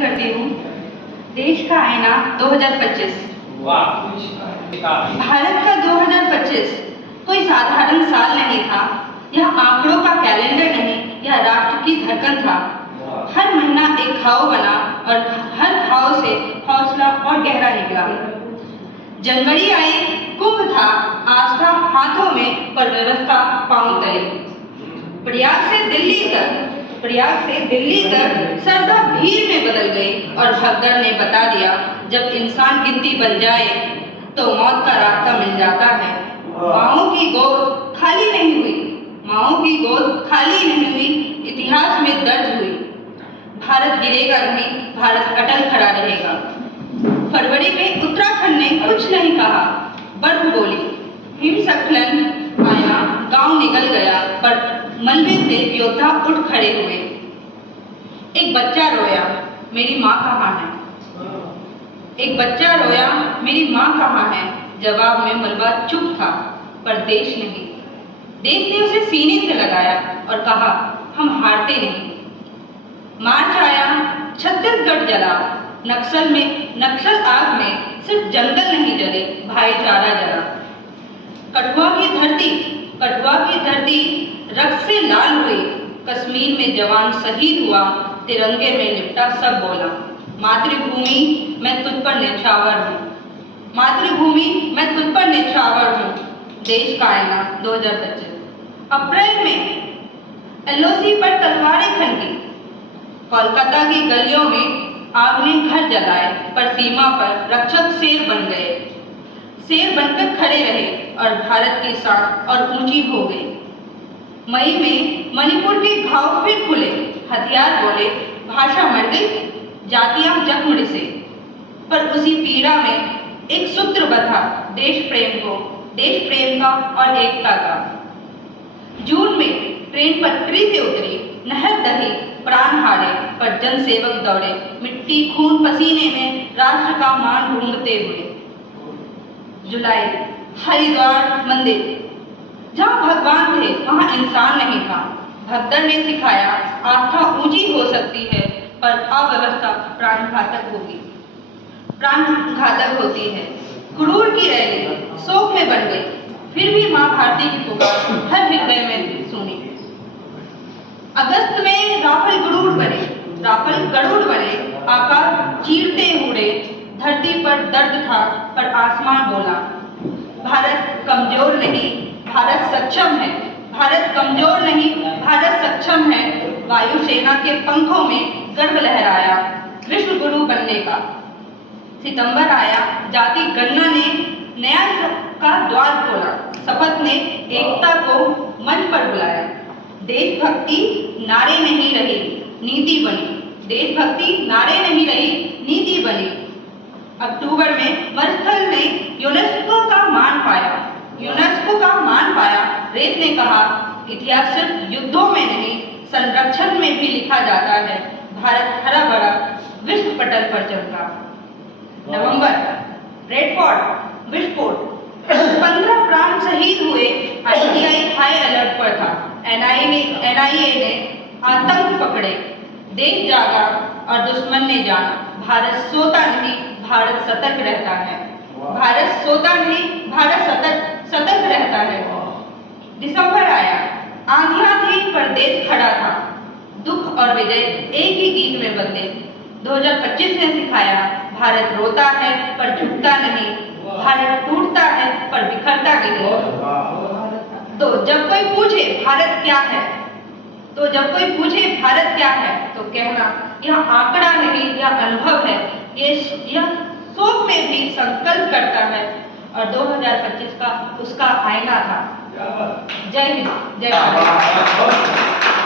संबोधन करती हूँ। देश का आईना 2025। भारत का 2025 कोई साधारण साल नहीं था। यह आंकड़ों का कैलेंडर नहीं, यह राष्ट्र की धड़कन था। हर महीना एक घाव बना और हर घाव से हौसला और गहरा निकला। जनवरी आई, कुंभ था, आस्था हाथों में पर व्यवस्था पांव तले। प्रयाग से दिल्ली तक सरदा भीड़ में बदल गई और भगदड़ ने बता दिया, जब इंसान गिनती बन जाए तो मौत का रास्ता मिल जाता है। माओ की गोद खाली नहीं हुई, इतिहास में दर्ज हुई। भारत गिरेगा नहीं, भारत अटल खड़ा रहेगा। फरवरी में उत्तराखंड ने कुछ नहीं कहा, बर्फ बोली, हिमस्खलन आया, गांव निकल गया, पर मलबे से योद्धा उठ खड़े हुए। एक बच्चा रोया, मेरी माँ कहाँ है? एक बच्चा रोया, मेरी माँ कहाँ है? जवाब में मलबा चुप था, पर देश नहीं। देश ने उसे सीने से लगाया और कहा, हम हारते नहीं। मार्च आया, छत्तीसगढ़ जला। नक्सल आग में सिर्फ जंगल नहीं जले, भाईचारा जला। कठुआ की धरती रक्त से लाल हुई। कश्मीर में जवान शहीद हुआ, तिरंगे में लिपटा सब बोला, मातृभूमि मैं तुझ पर न्यौछावर हूँ। मातृभूमि मैं तुझ पर न्यौछावर हूँ। देश का आईना 2025। अप्रैल में एलओसी पर तलवारें खनकी। कोलकाता की गलियों में आग ने घर जलाए, पर सीमा पर रक्षक शेर बन गए। शेर बनकर खड़े रहे और भारत की शान और ऊंची हो गई। मई में मणिपुर के घाव फिर खुले, हथियार बोले, भाषा मर गई, जातियां जख्म रिसे। पर उसी पीड़ा में एक सूत्र बंधा, देश प्रेम का और एकता का। जून में ट्रेन पटरी से उतरी, नहर दही, प्राण हारे, पर जनसेवक दौड़े, मिट्टी खून पसीने में राष्ट्र का मान ढूंढते हुए। जुलाई, हरिद्वार मंदिर, जहाँ भगवान थे वहाँ इंसान नहीं था। भगदड़ ने सिखाया, आस्था ऊंची हो सकती है, पर अव्यवस्था प्राणघातक होती है। क्रूर की रैली शोक में बन गई, फिर भी माँ भारती की पुकार हर हृदय में सुनी। अगस्त में राफेल गरुड़ बने, आकाश चीरते उड़े। धरती पर दर्द था, पर आसमान बोला, भारत कमजोर नहीं, भारत सक्षम है। भारत कमजोर नहीं, भारत सक्षम है। वायुसेना के पंखों में गर्व लहराया, विश्व गुरु बनने का। सितंबर आया, जाति गणना ने नया का द्वार खोला। शपथ ने एकता को मंच पर बुलाया। देशभक्ति नारे नहीं रही, नीति बनी। देशभक्ति नारे नहीं रही, नीति बनी। अक्टूबर में मरुस्थल ने यूनेस्को का मान पाया। रेत ने कहा, इतिहास सिर्फ युद्धों में नहीं, संरक्षण में भी लिखा जाता है। भारत हरा भरा विश्व पटल पर चमका। नवंबर, रेड फोर्ट विस्फोट, 15 प्राण शहीद हुए। ITI हाई अलर्ट पर था। NIA ने आतंक पकड़े। देश जागा और दुश्मन ने जाना। भारत सोता नहीं, भारत सतर्क रहता है। भारत सोता नहीं, भारत सतर्क रहता है। दिसंबर आया, आंधियां थी पर देश खड़ा था। दुख और विजय एक ही गीत में बदले। 2025 ने सिखाया, भारत रोता है पर झुकता नहीं, भारत टूटता है पर बिखरता नहीं। तो जब कोई पूछे भारत क्या है, तो कहना, यह आंकड़ा नहीं, यह अनुभव है। यह शोक में भी संकल्प करता है, और 2025 का उसका आईना था। जय हिंद, जय भारत।